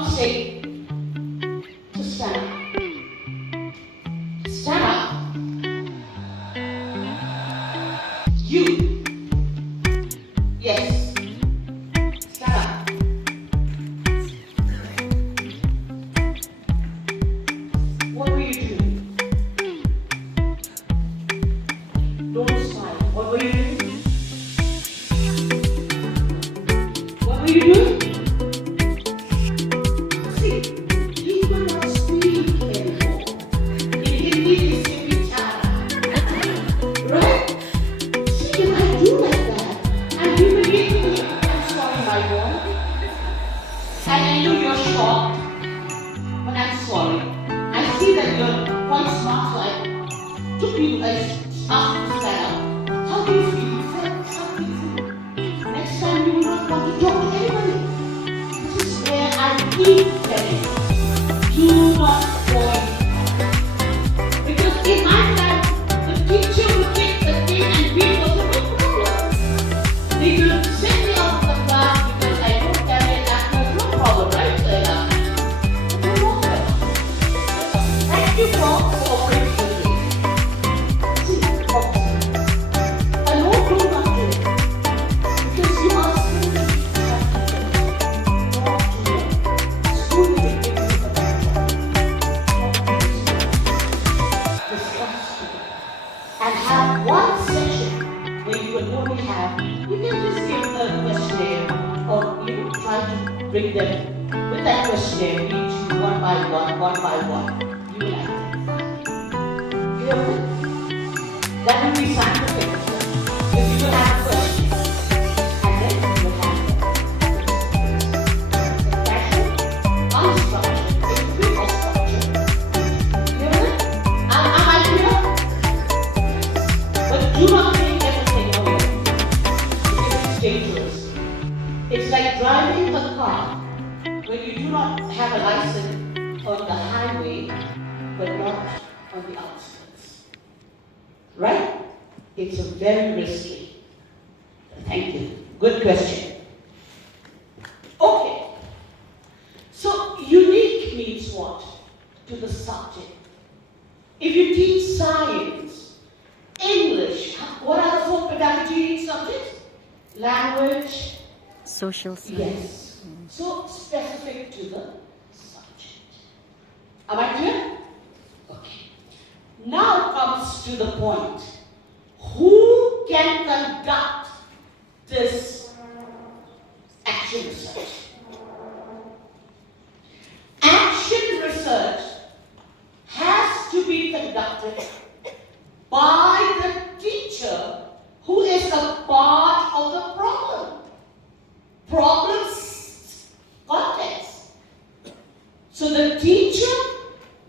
not say to stand up. Stand up. You. Yes. Stand up. What were you doing? Don't smile. What were you doing? What were you doing? See, he will not speak anymore. He needs to be tired. Right? See, if I do like that, and you believe me, I'm sorry, my boy. And I know you're shocked, but I'm sorry. I see that you're quite smart, so I took you as smart to stand up. How do you feel? You felt something. Next time you will not want to talk to anybody. This is where I keep telling you, do not worry. Because in my time, the teacher would take the thing and beat was a big problem. They will send me out of the class because I don't carry an actor, no problem, right? So, no problem. Thank you for cooperating with me. See, I won't do nothing because you are still school will give you a discuss and have one session where you will only have, you can just give a questionnaire or you try to bring them with that questionnaire, each one by one. You will identify. You know, that will be scientific. If you will have a question, and then you will have passion, unstructured, it will be a structure. You know it? Am I clear? But do not take everything away. Because it's dangerous. It's like driving a car when you do not have a license on the highway, but not on the outskirts. Right? It's a very risky. Thank you. Good question. Okay. So unique means what? To the subject. If you teach science, English, what are the four pedagogy subjects? Language. Social science. Yes. So specific to the subject. Am I clear? Okay. Now comes to the point. Who can conduct this action research? Action research has to be conducted by the teacher who is a part of the problem. Problem's context. So the teacher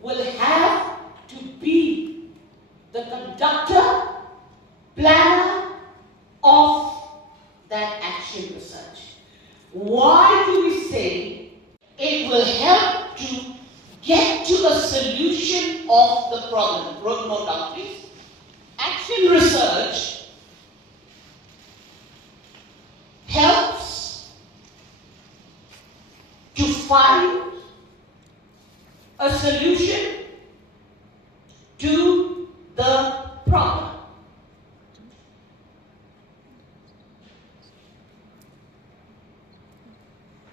will have to be the conductor, planner of that action research. Why do we say it will help to get to a solution of the problem? Note down, please. Action research helps to find a solution to the problem.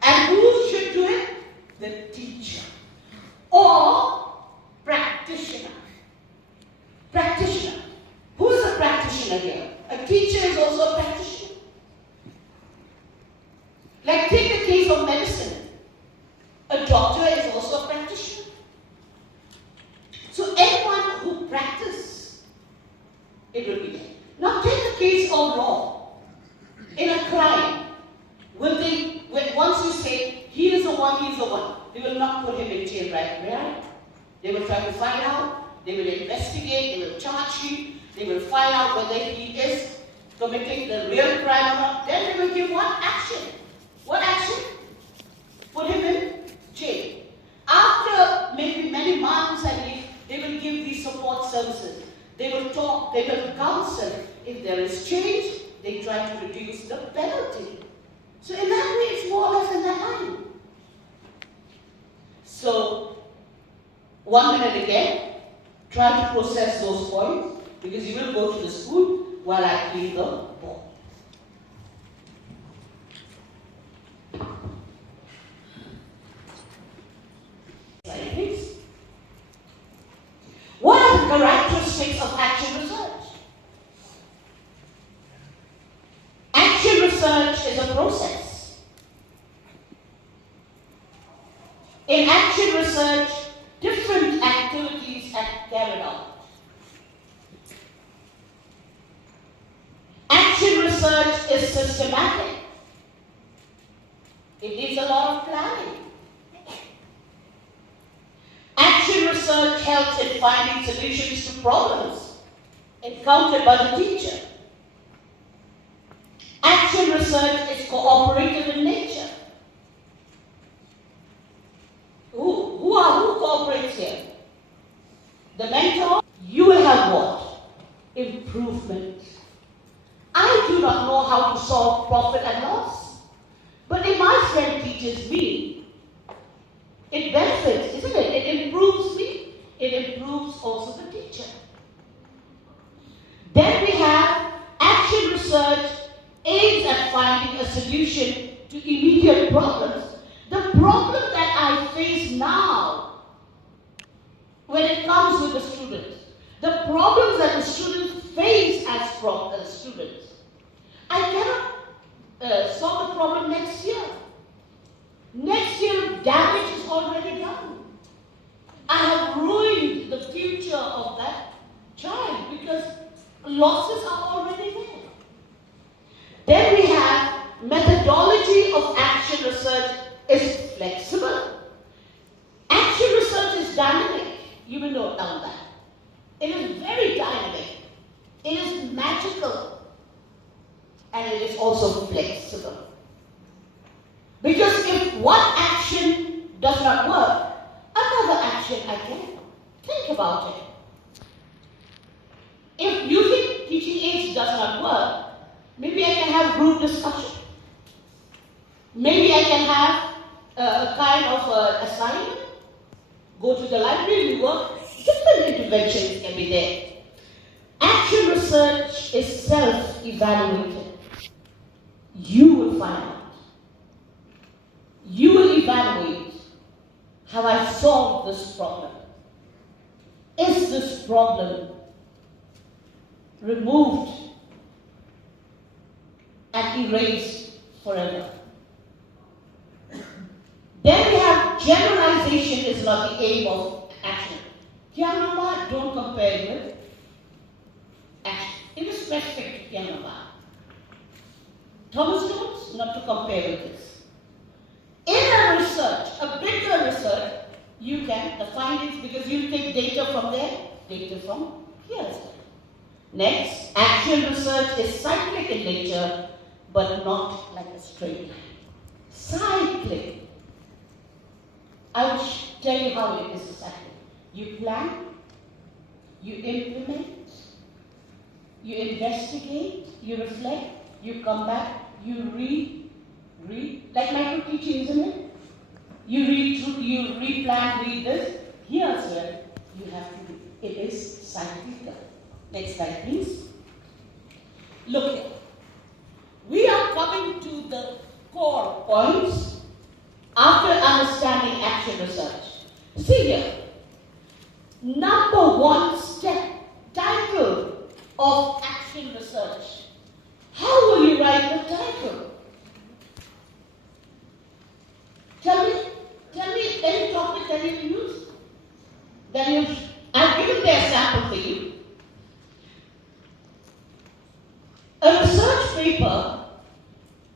And who should do it? The teacher or practitioner. Practitioner. Who is a practitioner here? A teacher is also a practitioner. Like take the case of medicine. A doctor is also a practitioner. So anyone who practices, it will be there. Now take the case of law. In a crime, once you say, he is the one, they will not put him in jail right away. They will try to find out, they will investigate, they will charge him, they will find out whether he is committing the real crime or not. Then they will give what action? What action? Put him in jail. After maybe many months, they will give these support services. They will talk, they will counsel. If there is change, they try to reduce the penalty. So in that way, it's more or less in that line. So, 1 minute again, try to process those points because you will go to the school while I clean the board. Slide, please. What are the characteristics of action research? Action research is a process. In action research, different activities are carried out. Action research is systematic. It needs a lot of planning. Action research helps in finding solutions to problems encountered by the teacher. Action research is cooperative in nature. Who cooperates here? The mentor. You will have what? Improvement. I do not know how to solve profit and loss. But if my friend teaches me, it benefits, isn't it? It improves me. It improves also the teacher. Then we have action research aims at finding a solution to immediate problems. The problem that I face now, when it comes with the students, the problems that the students face as students, I cannot solve the problem next year. Next year, damage is already done. I have ruined the future of that child because losses are already there. Then we have methodology of action research is flexible. Action research is dynamic. You will note down that. It is very dynamic. It is magical. And it is also flexible. Because if one action does not work, another action I can think about it. If using teaching aids does not work, maybe I can have group discussion. Maybe I can have a kind of assignment. Go to the library, we work. Different interventions can be there. Action research is self-evaluated. You will find out. You will evaluate, have I solved this problem? Is this problem removed and erased forever? Then we have generalization is not the aim of action. Kyanama, don't compare it with action. It is specific to Kyanama. Thomas Jones, not to compare with this. In a research, a bigger research, you can, the findings, because you take data from there, data from here as well. Next, action research is cyclic in nature, but not like a straight line. Cyclic. I will tell you how it is cyclic. You plan, you implement, you investigate, you reflect, you come back, you read, like micro teaching, isn't it? You read through, you replan, read this. Here's where you have to do. It is cyclical. Next slide, please. Look here. We are coming to the core points after understanding action research. See here. Number one step, title of action research. How will you write the title? Tell me any topic that you use. I've given their sample for you. A research paper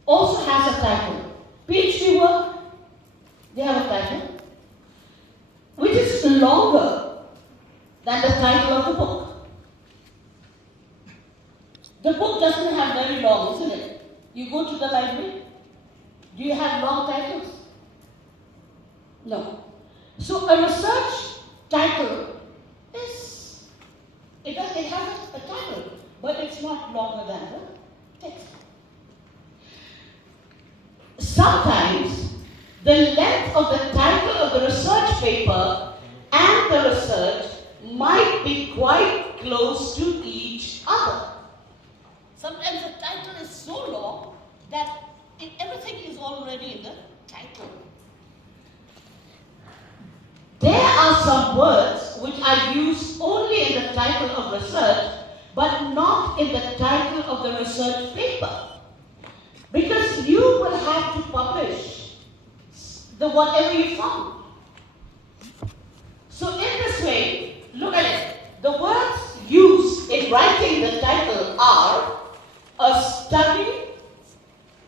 also has a title. PhD work, they have a title, which is longer than the title of the book. The book doesn't have very long, isn't it? You go to the library, do you have long titles? No. So a research title is, it has a title, but it's not longer than the text. Sometimes the length of the title of the research paper and the research might be quite close to each other. Sometimes the title is so long that everything is already in the title. There are some words which are used only in the title of research, but not in the title of the research paper. Because you will have to publish the whatever you found. So in this way, look at it. The words used in writing the title are a study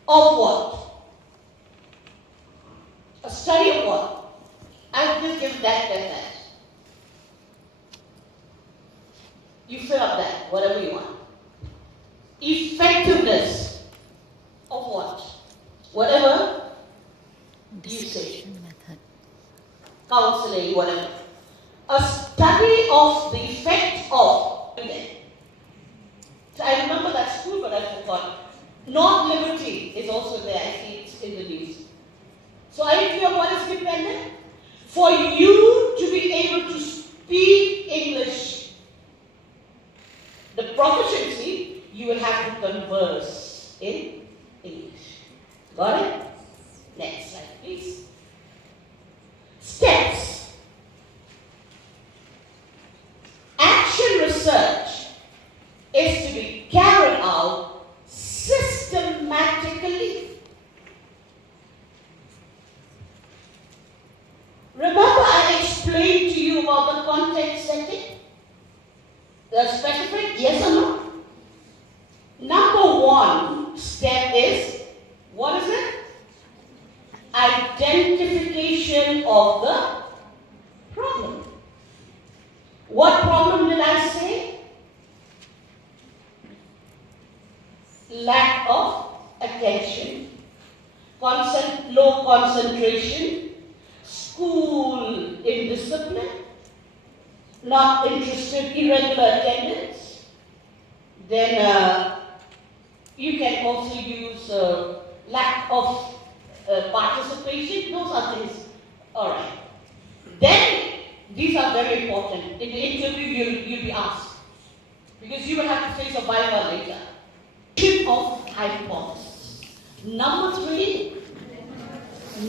of what? A study of what? I'll just give that and that. You fill up that, whatever you want. Effectiveness of what? Whatever you say. Method. Counseling, whatever. A study of the effect of. So I remember that school, but I forgot. Non-liberty is also there. I see it's in the news. So are you clear what is dependent? For you to be able to speak English, the proficiency, you will have to converse in English. Got it? Next slide, please. Steps. Action research is to be carried out systematically. Remember I explained to you about the context setting? The specific, yes or no? Number one step is, what is it? Identification of the problem. What problem did I say? Lack of attention, low concentration, school indiscipline, not interested, irregular attendance. Then you can also use lack of participation. Those are things. All right. Then these are very important. In the interview, you'll be asked, because you will have to face a viva later. Of hypothesis. Number 3,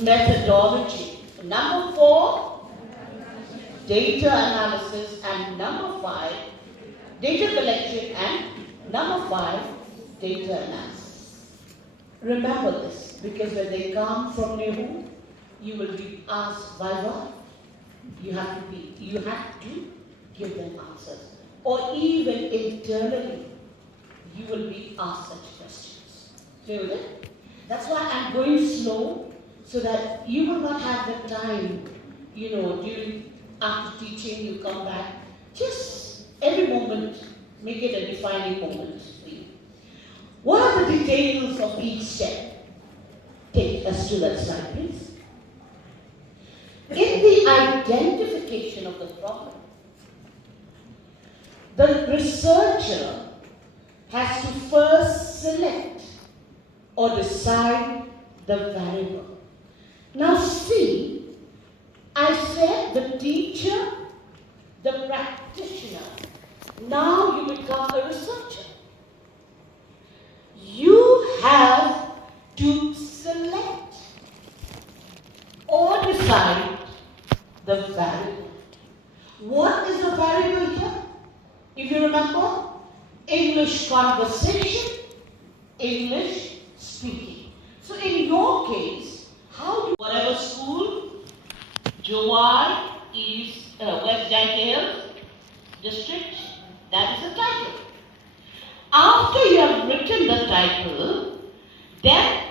methodology. Number 4, data analysis. And number 5, data collection. And number 5, data analysis. Remember this, because when they come from Nehu, you will be asked viva. You have to give them answers. Or even internally, you will be asked such questions. Clear with it? That's why I'm going slow, so that you will not have the time, during after teaching, you come back. Just every moment, make it a defining moment for you. What are the details of each step? Take us to that slide, please. In the identification of the problem, the researcher has to first select or decide the variable. Now see, I said the teacher, the practitioner. Now you become a researcher. You have to select or decide the variable. What is the variable here? If you remember, English conversation, English speaking. So in your case, how do whatever school, Jowar, East, West Dale district, that is the title. After you have written the title, then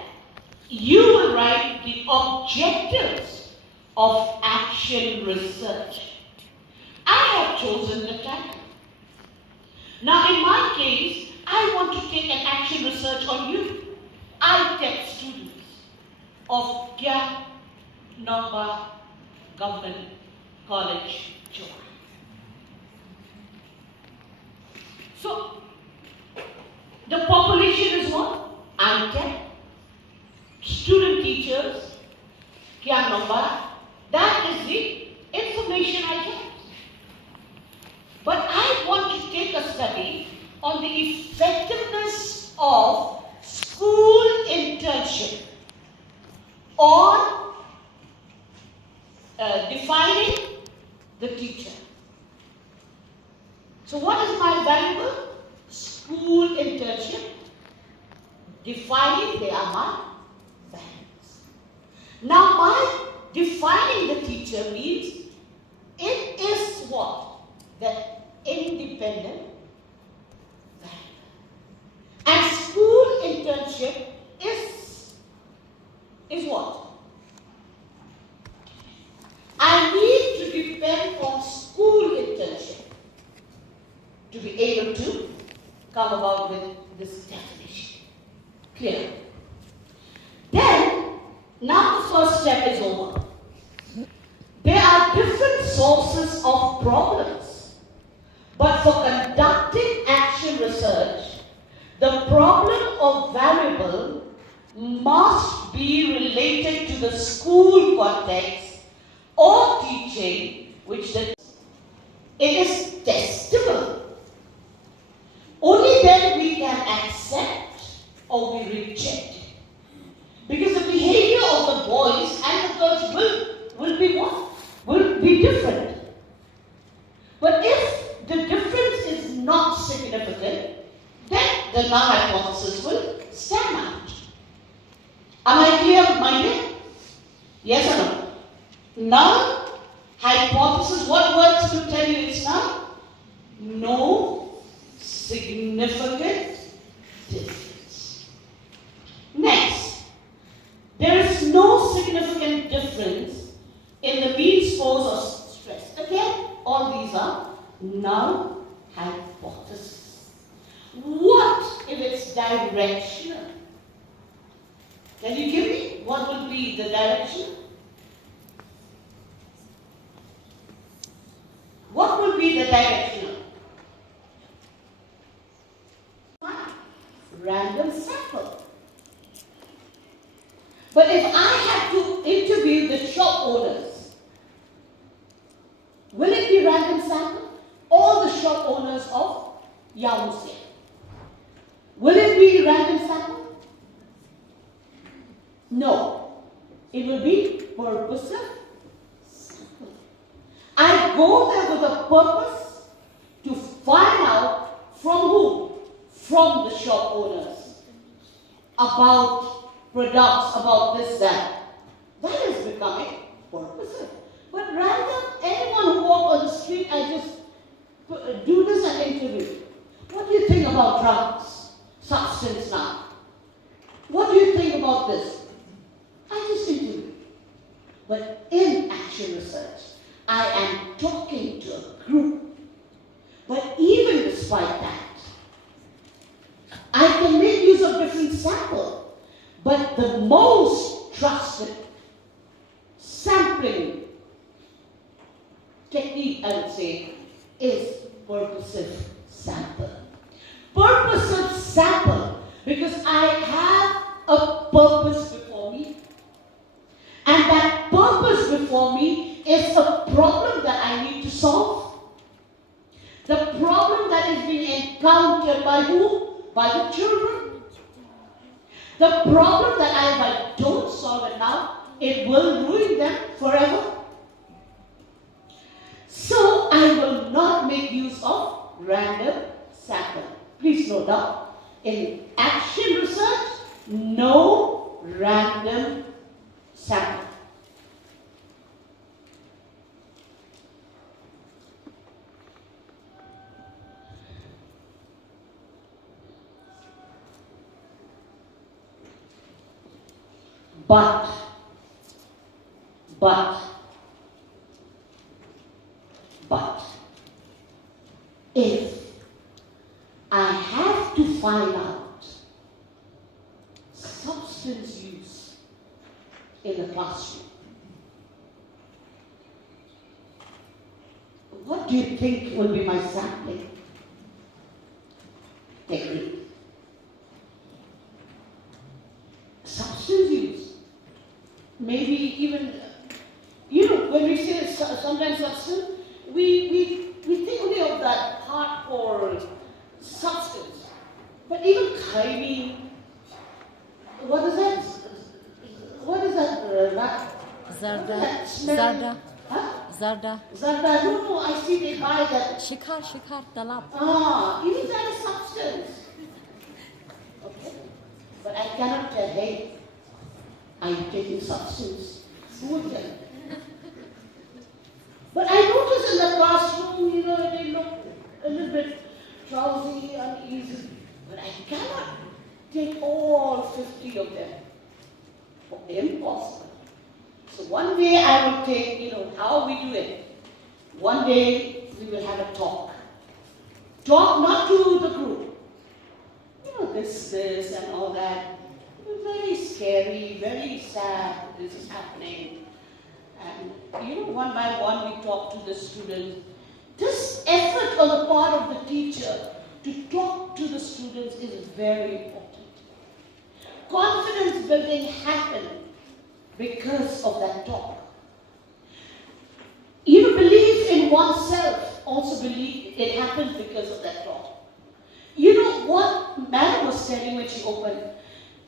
you will write the objectives of action research. I have chosen the title. Now in my case, I want to take an action research on you. I take students of Kya Namba Government College, Jowar. So, the population is what? I take student teachers, Kya Namba. That is the information I get. But I want to take a study on the effectiveness of school internship on defining the teacher. So what is my variable? School internship. Defining, they are my variables. Now my defining the teacher means it is what? That independent variable. And school internship is what? I need to depend on school internship to be able to come about with this definition. Clear? Then, now the first step is over. There are different sources of problems. But for conducting action research, the problem of variable must be related to the school context or teaching which it is testable. Only then we can accept or we reject it. Because the behavior of the boys and the girls will be what? Will be different. But if the difference is not significant, then the null hypothesis will stand out. Am I clear-minded? Yes or no? Null hypothesis, what words to tell you it's null? No significant difference. Next, there is no significant difference in the mean scores of stress. Again, all these are null hypothesis. What if it's directional? Can you give me what would be the direction? What would be the directional? Random sample. But if I have to interview the shop owners, will it be random sample? All the shop owners of Yaoundé. Will it be random sample? No. It will be purposive sample. I go there with a purpose to find out from who? From the shop owners. About products, about this, that. That is becoming purposive. But random, anyone who walk on the street, I just do this and interview. What do you think about drugs, substance now? What do you think about this? I just interview. But in action research, I am talking to a group. But even despite that, I can make use of different samples. But the most trusted sampling technique, I would say, is purposive sample. Purposive sample because I have a purpose before me. And that purpose before me is a problem that I need to solve. The problem that is being encountered by who? By the children. The problem that if I don't solve it now, it will ruin them forever. So I will not make use of random sample. Please note down, in action research, no random sample. But, if I have to find out substance use in the classroom, what do you think will be my sampling technique? Substance use. Maybe even, when we say say sometimes substance, we think only of that hardcore substance. But even tiny, what is that? What is that? Zarda. Smell? Zarda. Huh? Zarda. Zarda, no, I see they buy that. Shikar, talab. Even that is substance. Okay? But I cannot tell, hey, are you taking substance? Who will tell? But I notice in the classroom, they look a little bit drowsy, uneasy. But I cannot take all 50 of them. Impossible. So one day I will take, how we do it. One day we will have a talk. Talk not to the group. This, and all that. Very scary, very sad, this is happening. And, one by one we talk to the students. This effort on the part of the teacher to talk to the students is very important. Confidence building happens because of that talk. Belief in oneself also believe it happens because of that talk. What Madam was telling when she opened,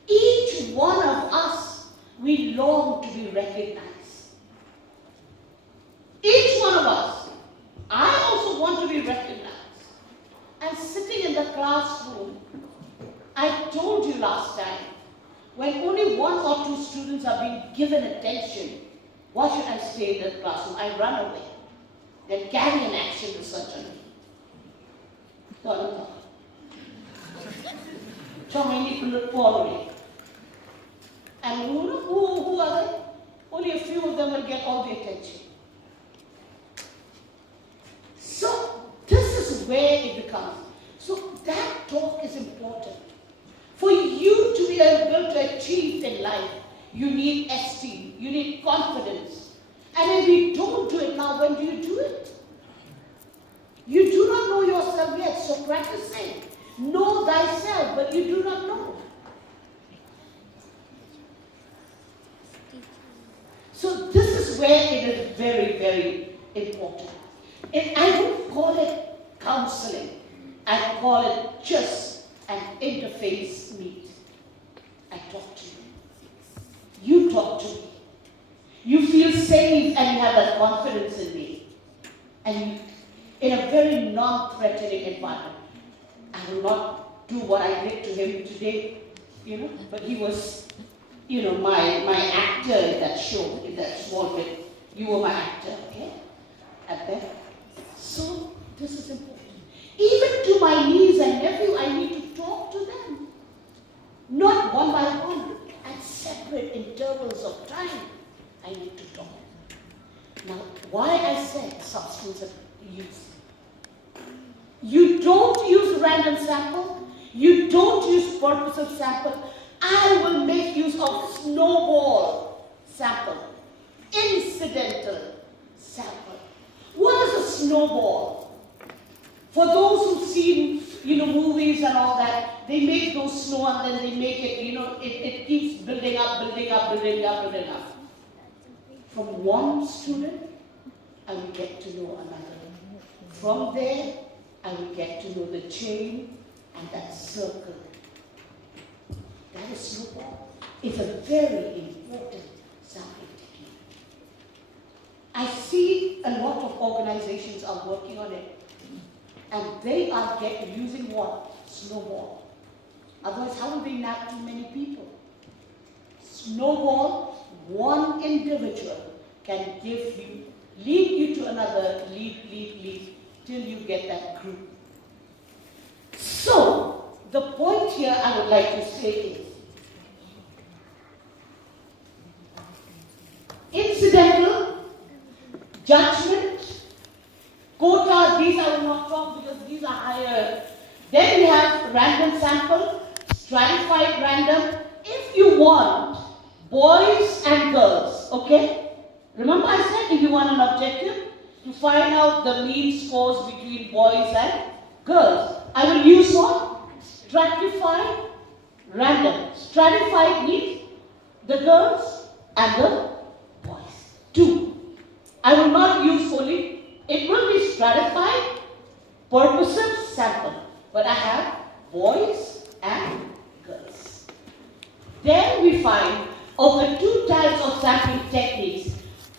each one of us, we long to be recognized. Each one of us. I also want to be recognized. And sitting in the classroom, I told you last time, when only one or two students are being given attention, why should I stay in the classroom? I run away. Then carry an action research on me. No. And who are they? Only a few of them will get all the attention. So this is where it becomes. So that talk is important. For you to be able to achieve in life, you need esteem, you need confidence. And if you don't do it now, when do you do it? You do not know yourself yet, so practice saying, know thyself, but you do not know. So this is where it is very, very important. And I don't call it counseling. I call it just an interface meet. I talk to you. You talk to me. You feel safe and you have that confidence in me. And in a very non-threatening environment. I will not do what I did to him today, but he was, my actor in that show, in that small bit. You were my actor, okay? At that. So, this is important. Even to my niece and nephew, I need to talk to them. Not one by one, at separate intervals of time, I need to talk. Now, why I said substance abuse. You don't use random sample. You don't use purposive sample. I will make use of snowball sample. Incidental sample. What is a snowball? For those who've seen, movies and all that, they make those snow and then they make it, it keeps building up. From one student, I will get to know another. From there, I will get to know the chain and that circle. That is snowball. It's a very important sampling technique. I see a lot of organizations are working on it. And they are using what? Snowball. Otherwise, how will they nab too many people? Snowball, one individual can lead you to another, lead, till you get that group. So, the point here I would like to say is, incidental, judgment, quota, these I will not talk because these are higher. Then we have random sample, stratified random. If you want boys and girls, okay? Remember I said if you want an objective, to find out the mean scores between boys and girls. I will use what? Stratified random. Stratified means the girls and the boys. 2. I will not use only, it will be stratified, purposive sample. But I have boys and girls. Then we find of the two types of sampling techniques,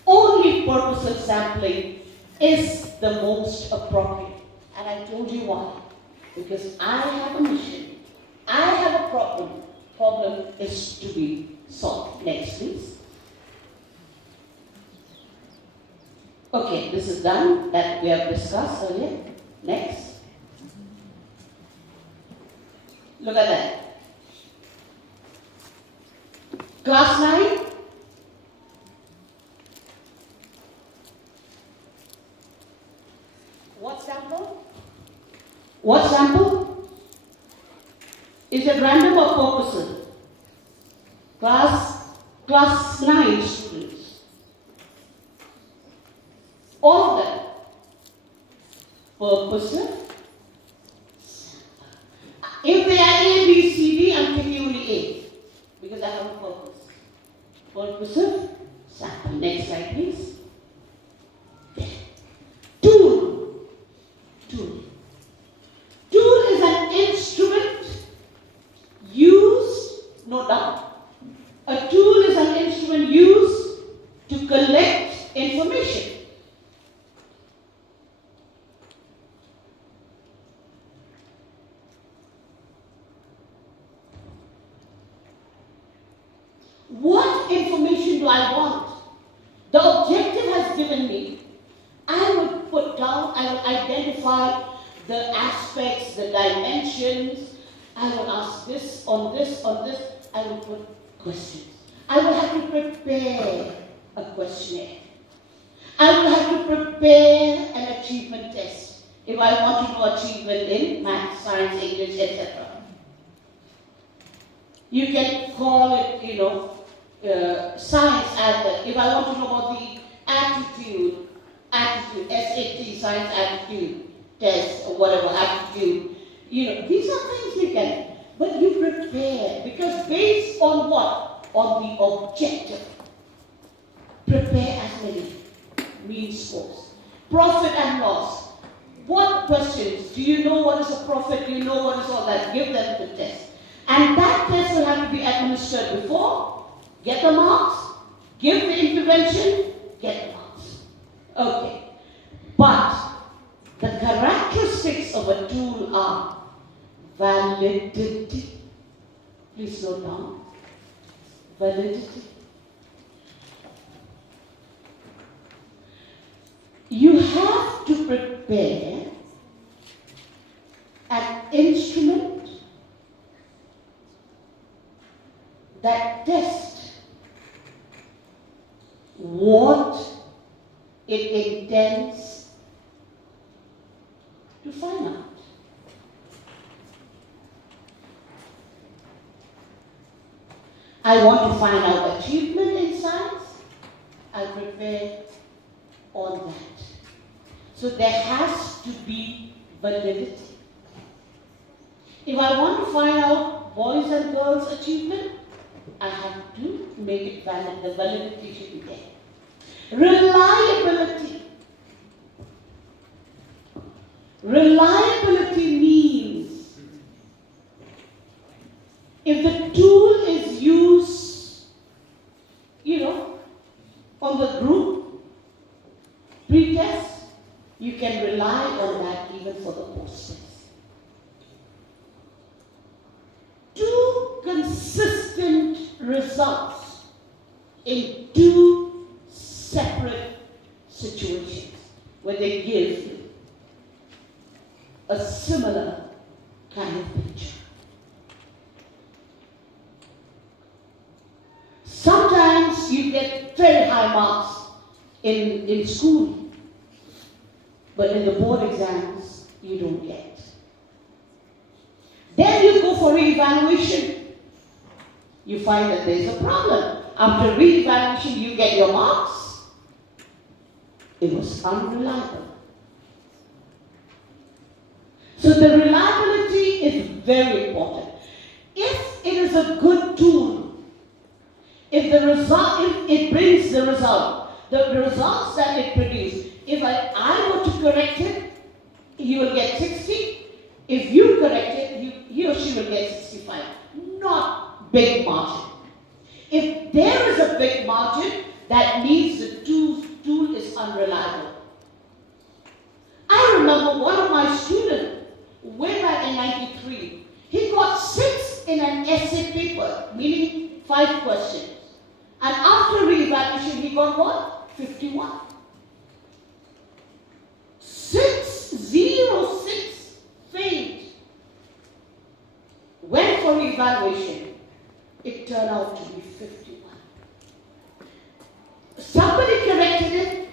only purposive sampling is the most appropriate. And I told you why. Because I have a mission. I have a problem. Problem is to be solved. Next, please. Okay, this is done. That we have discussed earlier. Next. Look at that. Class 9. What sample? What sample? Is it random or purposive? Class 9 students. All of them. Purposive. If they are A, B, C, D, I'm taking only A. Because I have a purpose. Purposive sample. Next slide, please. Tool. Tool. Tool is an instrument used, no doubt. A tool is an instrument used to collect information. What information do I want? The objective has given me. I will put down, I will identify the aspects, the dimensions. I will ask this, on this, on this. I will put questions. I will have to prepare a questionnaire. I will have to prepare an achievement test if I want to know achievement in math, science, English, etc. You can call it, science as if I want to know about the aptitude, SAT, science aptitude test, or whatever, aptitude. These are things you can, but you prepare, because based on what? On the objective. Prepare as many mean scores. Profit and loss. What questions? Do you know what is a profit? Do you know what is all that? Give them the test. And that test will have to be administered before. Get the marks. Give the intervention. Get the marks. Okay. But the characteristics of a tool are validity. Please note down. Validity. You have to prepare an instrument that tests what it intends to find out. I want to find out achievement in science. I prepare on that. So there has to be validity. If I want to find out boys and girls' achievement, I have to make it valid. The validity should be there. Reliability. Reliability means if the tool is used, on the group pretest, you can rely on that even for the post-test. Two consistent results in two separate situations where they give you a similar kind of picture. Sometimes you get very high marks in school, but in the board exams, you don't get. Then you go for re-evaluation. You find that there's a problem. After re-evaluation, you get your marks. It was unreliable. So the reliability is very important. If it is a good tool, if it brings the result, the results that it produced, if I were to correct it, he will get 60. If you correct it, he or she will get 65. Not big margin. If there is a big margin, that means the tool is unreliable. I remember one of my students, way back in 93, he got 6 in an essay paper, meaning 5 questions. And after re-evaluation, he got what? 51. 606 failed. Went for evaluation. It turned out to be 51. Somebody corrected it,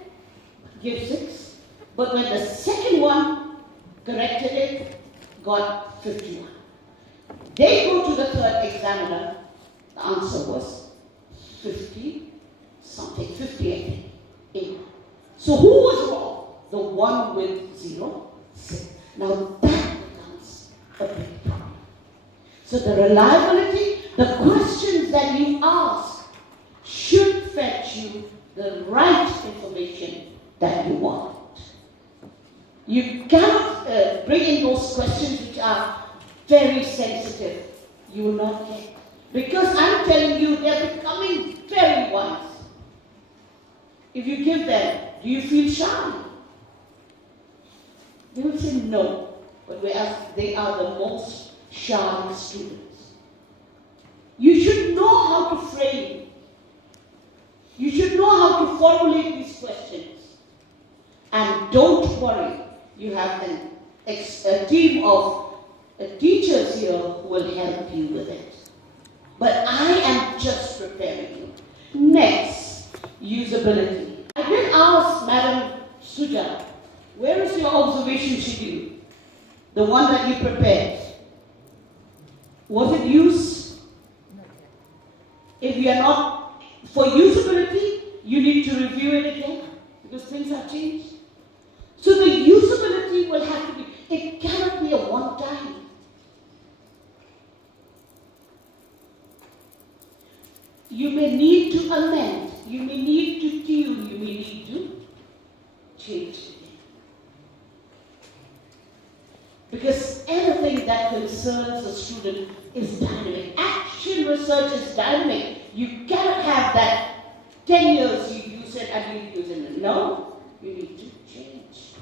give 6. But when the second one corrected it, got 51. They go to the third examiner. The answer was 50 something, 50 I think. 8. So who was wrong? The one with 0, 6. Now that becomes a big problem. So the reliability, the questions that you ask should fetch you the right information that you want. You cannot bring in those questions which are very sensitive. You will not get. Because I'm telling you, they're becoming very wise. If you give them, do you feel shy? They will say no. But whereas they are the most shy students. You should know how to frame. You should know how to formulate these questions. And don't worry. You have a team of teachers here who will help you with it. But I am just preparing you. Next, usability. I did ask Madam Suja, where is your observation schedule? The one that you prepared. Was it used? If you are not, for usability, you need to review it again because things have changed. So the usability will have to be, it cannot be a one-time. You may need to amend, you may need to tune, you may need to change it. Because anything that concerns a student is dynamic. Action research is dynamic. You cannot have that 10 years you use it and you use it. No, you need to change.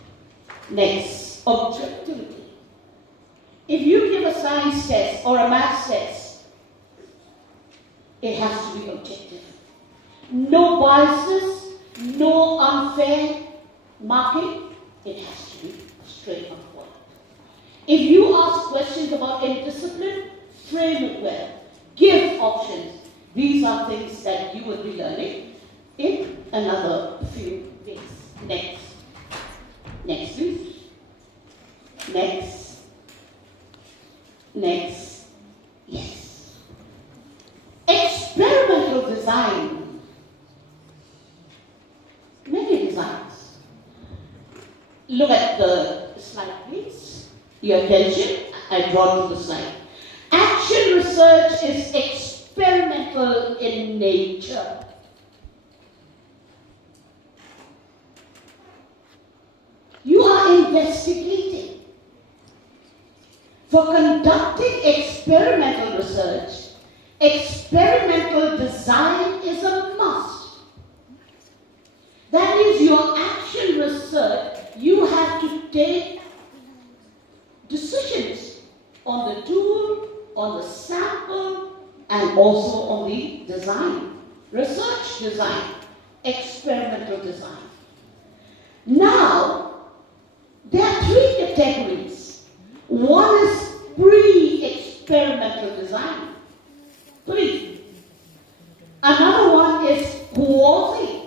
Next, objectivity. If you give a science test or a math test, it has to be objective. No biases, no unfair marking. It has to be straight on point. If you ask questions about indiscipline, frame it well. Give options. These are things that you will be learning in another few days. Next. Next, please. Next. Next. Yes. Experimental design. Many designs. Look at the slide, please. Your attention, I draw to the slide. Action research is experimental in nature. You are investigating. For conducting experimental research, experimental design is a must. That means your action research, you have to take decisions on the tool, on the sample, and also on the design. Research design, experimental design. Now, there are 3 categories. One is pre-experimental design. 3. Another one is quasi.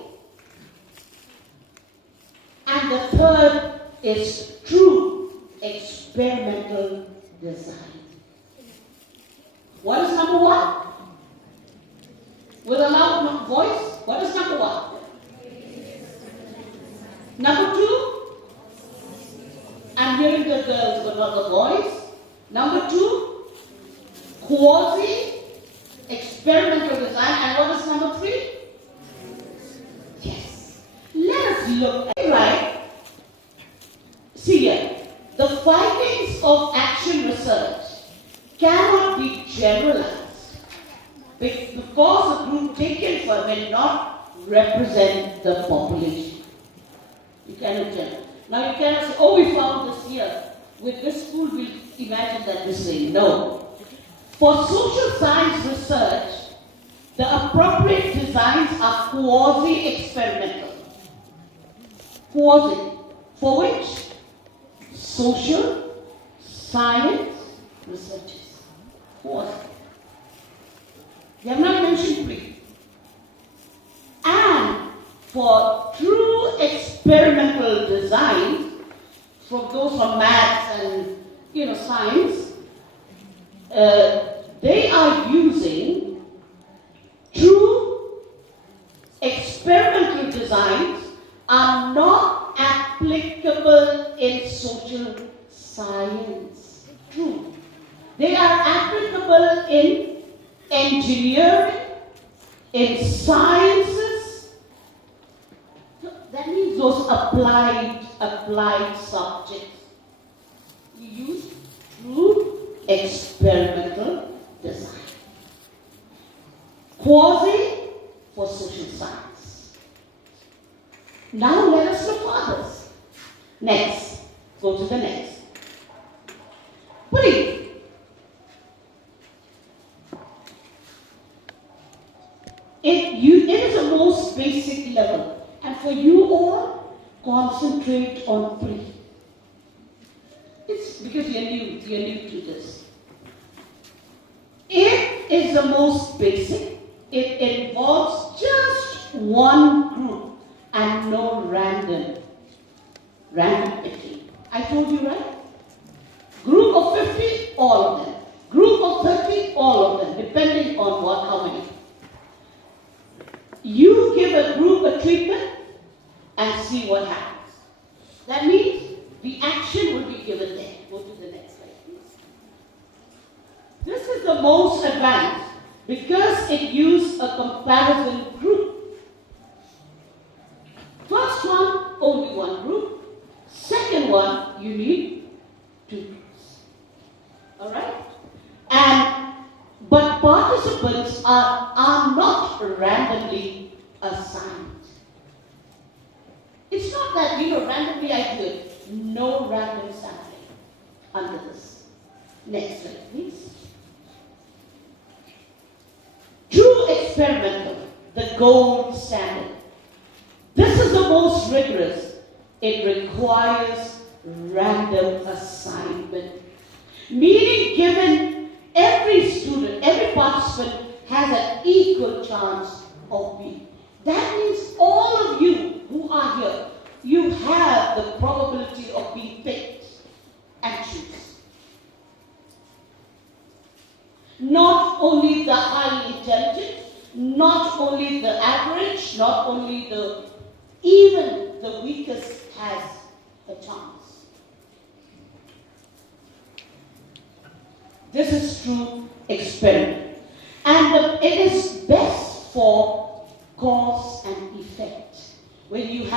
And the third is true experimental design. What is number 1? With a loud voice, what is number 1? Number 2? I'm hearing the girls but not the boys. Number 2, quasi experimental design. And what is number 3? Yes. look at right. See here, the findings of action research cannot be generalized because the group taken for may not represent the population. You cannot generalize. Now you cannot say, oh, we found this here. With this school, we'll imagine that this way. No. For social science research, the appropriate designs are quasi-experimental. Quasi. For which? Social science researchers. Quasi. They have not mentioned pre. And for true experimental design, from those from maths and science, they are using true experimental designs are not applicable in social science. True. They are applicable in engineering, in sciences. That means those applied subjects. We use true experimental design. Quasi for social science. Now let us look others. Next. Go to the next. Please. It is the most basic level. And for you all, concentrate on 3. It's because you're new to this. It is the most basic. It involves just one group and no random picking. I told you, right? Group of 50, all of them. Group of 30, all of them, depending on how many. You give a group a treatment and see what happens. That means the action will be given there. Go to the next slide, please. This is the most advanced because it used a comparison group. First one, only one group. Second one, you need 2 groups. Alright? But participants are not randomly assigned. It's not that, randomly I do it. No random sampling under this. Next slide, please. True experimental, the gold standard. This is the most rigorous. It requires random assignment. Meaning given every student, every participant has an equal chance of being. That means all of you who are here, you have the probability of being picked and choose. Not only the highly intelligent, not only the average, not only even the weakest has a chance. This is true experiment. And it is best for cause and effect. When you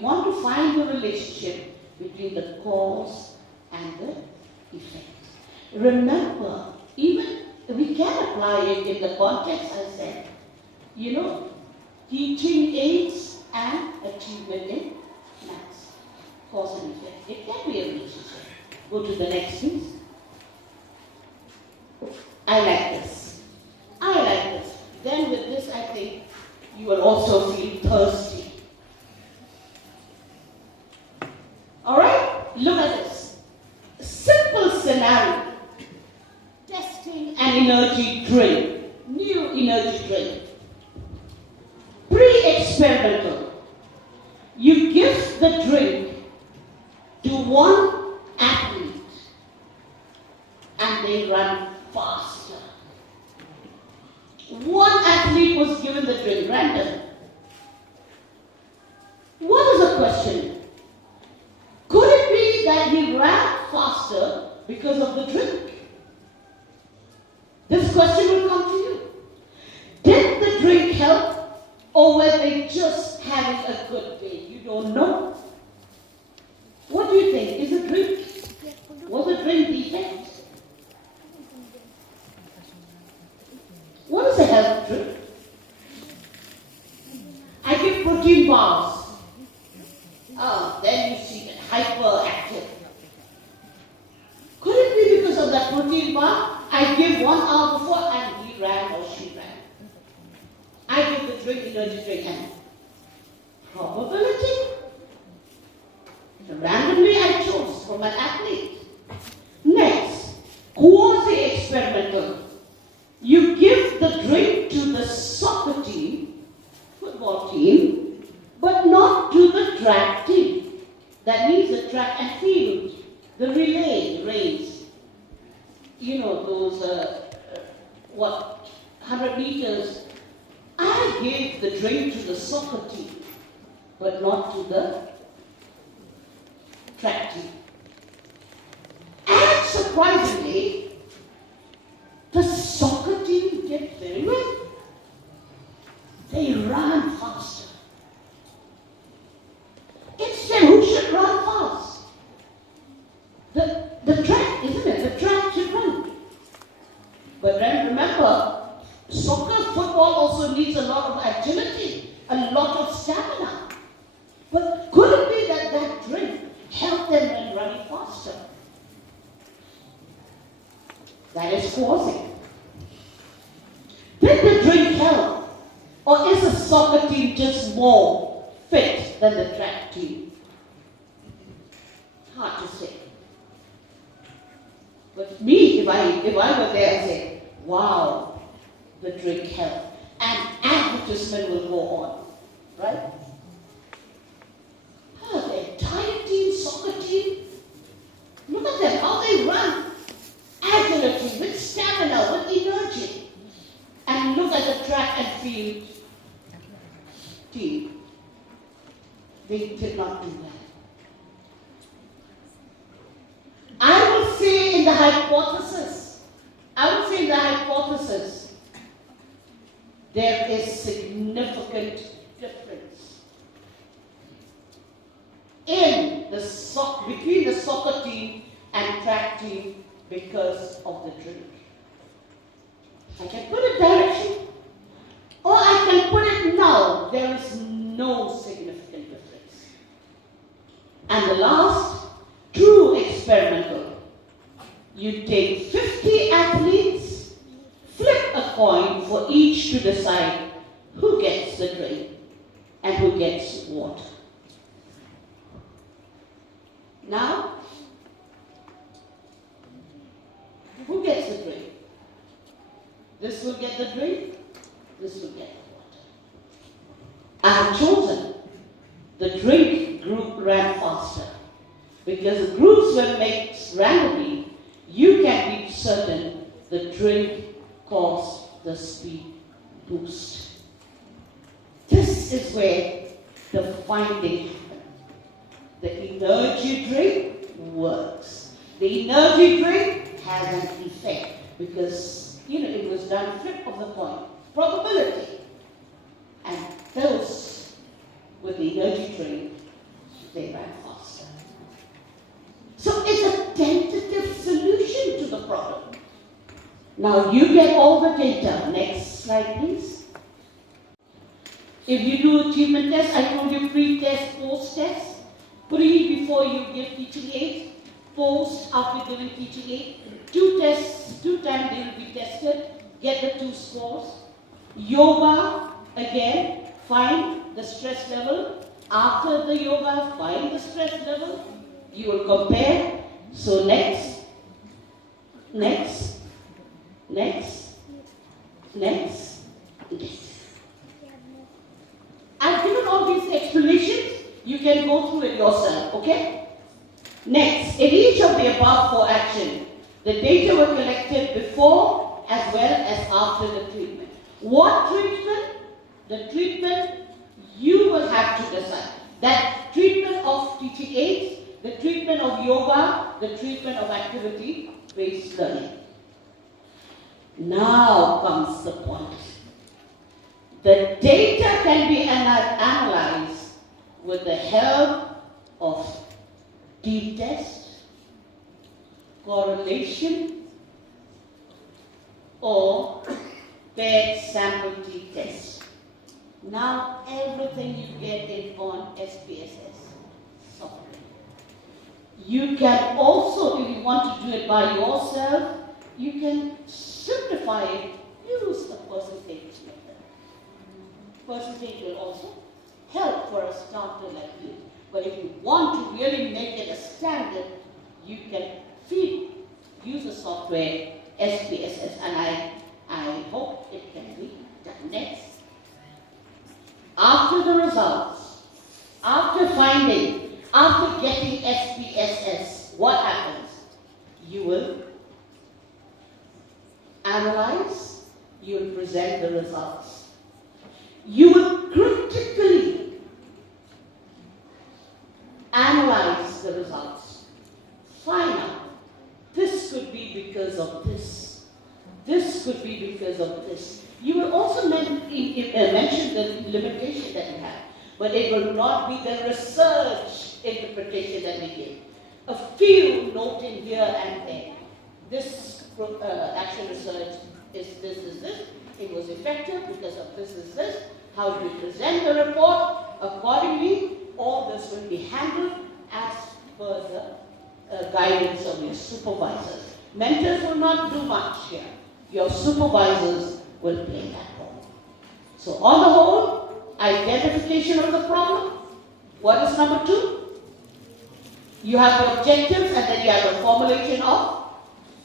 want to find the relationship between the cause and the effect. Remember, even we can apply it in the context I said. Teaching aids and achievement in maths. Cause and effect. It can be a relationship. Go to the next, please. I like this. Then with this, I think you will also feel thirsty. Alright? Look at this. Simple scenario. Testing an energy drink. New energy drink. Pre-experimental. You give the drink to one athlete and they run faster. One athlete was given the drink, random. What is the question? Could it be that he ran faster because of the drink? This question will come to you. Did the drink help, or were they just having a good day? You don't Then you see that hyperactive. Could it be because of that protein bar? I give 1 hour before and he ran or she ran. I give the drink, energy drink, and probability. Randomly I chose from an athlete. Next, quasi-experimental. You give the drink to the soccer team, football team, but not to the track team. That means the track and field, the relay race. You know, those, 100 meters. I gave the drink to the soccer team, but not to the track team. And surprisingly, the soccer team did very well. They ran faster. Instead, who should run fast? The track, isn't it? The track should run. But then remember, soccer, football also needs a lot of agility, a lot of stamina. But could it be that that drink helped them in running faster? That is causing. Did the drink help? Or is the soccer team just more fit than the track team? Hard to say. But me, if I were there, I'd say, wow, the drink helped. And advertisement will go on, right? The entire team, soccer team, look at them, how they run. Agility, with stamina, with energy. And look at the track and field team. They did not do that. I would say in the hypothesis, there is significant difference in between the soccer team and track team because of the drink. I can put it direction, or I can put it now. There is no significant difference. And the last, true experimental. You take 50 athletes, flip a coin for each to decide who gets the drink and who gets water. Now, who gets the drink? This will get the drink, this will get the water. I have chosen the drink group ran faster because the groups were made randomly. You can be certain the drink caused the speed boost. This is where the finding happened. The energy drink works. The energy drink has an effect because, it was done flip of the coin, probability. And those with the energy drink, they ran faster. So it's a tentative solution to the problem. Now you get all the data. Next slide, please. If you do achievement tests, I told you pre-test, post-test. Pre before you give teaching aid, post after giving teaching aid. 2 tests, 2 times they will be tested, get the 2 scores. Yoga, again, find the stress level. After the yoga, find the stress level. You will compare. So next. I've given all these explanations. You can go through it yourself, okay? Next, in each of the above 4 actions, the data were collected before as well as after the treatment. What treatment? The treatment you will have to decide. That treatment of teaching aids, the treatment of yoga, the treatment of activity-based learning. Now comes the point. The data can be analyzed with the help of t-test, correlation, or paired sample t-test. Now everything you get is on SPSS. You can also, if you want to do it by yourself, you can simplify it, use a percentage method. Percentage will also help for a starter like you. But if you want to really make it a standard, you can use the software SPSS, and I hope it can be done. Next. After the results, after getting SPSS, what happens? You will analyze, you will present the results. You will critically analyze the results. Find out, this could be because of this. This could be because of this. You will also mention the limitation that you have, but it will not be the research interpretation that we give. A few noting here and there. This action research is this, it was effective because of this. How do we present the report? Accordingly, all this will be handled as per the guidance of your supervisors. Mentors will not do much here. Your supervisors will play that role. So on the whole, identification of the problem. What is number 2? You have the objectives, and then you have the formulation of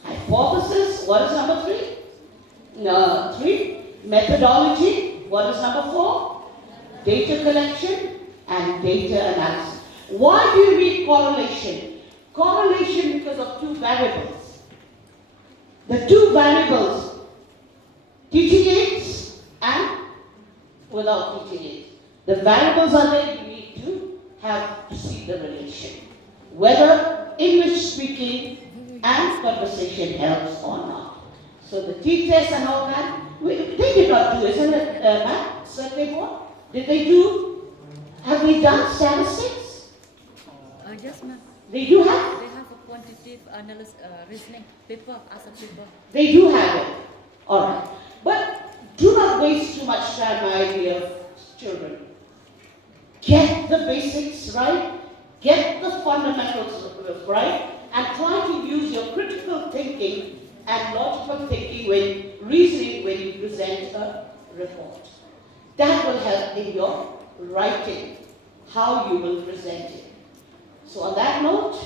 hypothesis. What is number 3? 3. Methodology. What is number 4? Data collection and data analysis. Why do you read correlation? Correlation because of 2 variables. The 2 variables, teaching aids and without teaching aids. The variables are there, you need to see the relation. Whether English speaking and conversation helps or not. So the t-test and all that, they did not do, isn't it, Matt? Survey board? Did they do? Have they done statistics? Yes, ma'am. They do have? They have a quantitative analysis, reasoning paper as a paper. They do have it. All right. But do not waste too much time, my dear children. Get the basics right. Get the fundamentals right. And try to use your critical thinking and logical thinking reasoning when you present a report. That will help in your writing, how you will present it. So on that note,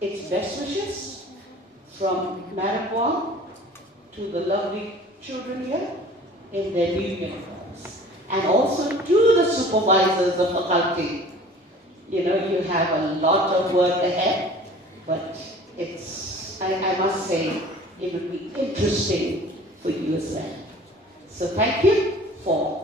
it's best wishes from Madam Wong to the lovely children here in their new uniforms. And also to the supervisors of faculty. You know, you have a lot of work ahead, but I must say, it will be interesting for you as well. So thank you for